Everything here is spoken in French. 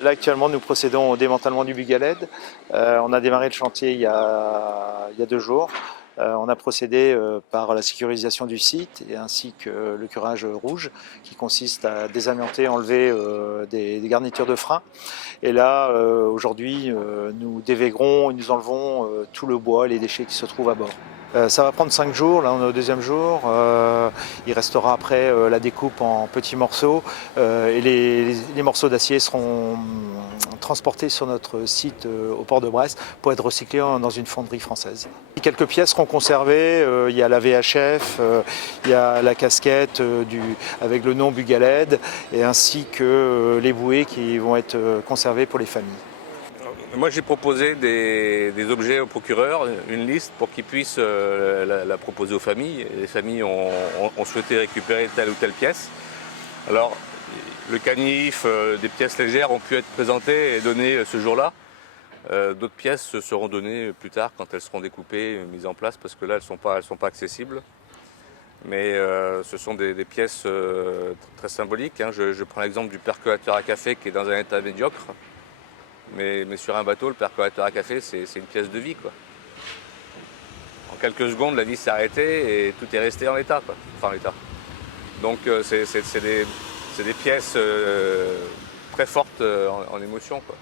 Là, actuellement, nous procédons au démantèlement du Bugaled. On a démarré le chantier il y a 2 jours. On a procédé par la sécurisation du site et ainsi que le curage rouge qui consiste à désamianter, enlever des garnitures de frein. Et là, aujourd'hui, nous dévégrons et nous enlevons tout le bois et les déchets qui se trouvent à bord. Ça va prendre 5 jours, là on est au deuxième jour. Il restera après la découpe en petits morceaux et les morceaux d'acier seront transportés sur notre site au port de Brest pour être recyclés dans une fonderie française. Quelques pièces seront conservées, il y a la VHF, il y a la casquette avec le nom Bugaled et ainsi que les bouées qui vont être conservées pour les familles. Moi j'ai proposé des objets au procureur, une liste pour qu'il puisse la proposer aux familles. Les familles ont souhaité récupérer telle ou telle pièce. Alors le canif, des pièces légères ont pu être présentées et données ce jour-là. D'autres pièces seront données plus tard quand elles seront découpées, mises en place, parce que là elles sont pas accessibles. Mais ce sont des pièces très symboliques, hein. Je prends l'exemple du percolateur à café qui est dans un état médiocre. Mais sur un bateau, le percolateur à café, c'est une pièce de vie, quoi. En quelques secondes, la vie s'est arrêtée et tout est resté en l'état, quoi. Enfin, en l'état. Donc, c'est des pièces très fortes en émotion, quoi.